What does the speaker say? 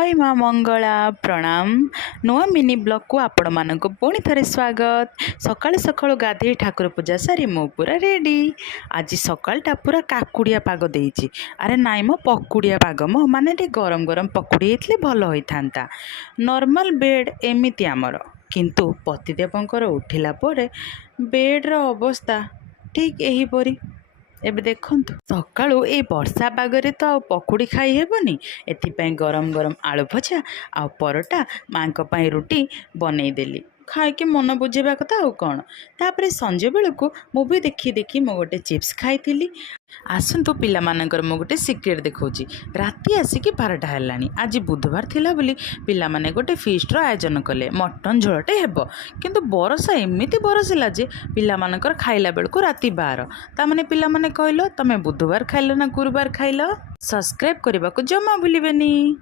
हाय माँ मंगला प्रणाम। नुआ मिनी ब्लॉग को आपण मानक पुणी थे स्वागत। सकाळु सकाळु गाधे ठाकुर पूजा सारी मो पूरा रेडी। आज सकाळटा पूरा काकुड़िया पाग देइछि। अरे नाई मो पकुड़िया पाग मो माने टे गरम गरम पकुड़ी हेतले भल होइथांता। नॉर्मल बेड एमिति आमर किंतु पतिदेवंकर उठिला परे बेड्र अवस्था ठीक एहीपरी। एबे देखंतु सकाळु ए वर्षा पागरे तो आ पकुड़ी खाई हेबनी, एथिपाई गरम गरम आलू भजा आ परोटा माँ पाई रुटी बनई देली। खाई मन बुझेबा कथा आउ कौन। तापरे संजे बेलू मुवी देखी देखी मो गोटे चिप्स खाई। आसतु पिला मानकर मो गोटे सिक्रेट देखौची। राति आसिकी 12टा हेलानी। आज बुधवार थिला बोली पिला माने गोटे फीस्टर आयोजन कले। मटन झोलटे हेबो किंतु बरसा एमिति बरसिला जे पिला मानकर खाइला बेलू राति 12। ता माने पिला माने कहलो तमे बुधवार खाइलो ना गुरुवार खाइलो। सब्सक्राइब करने को जमा भूलिबेनी।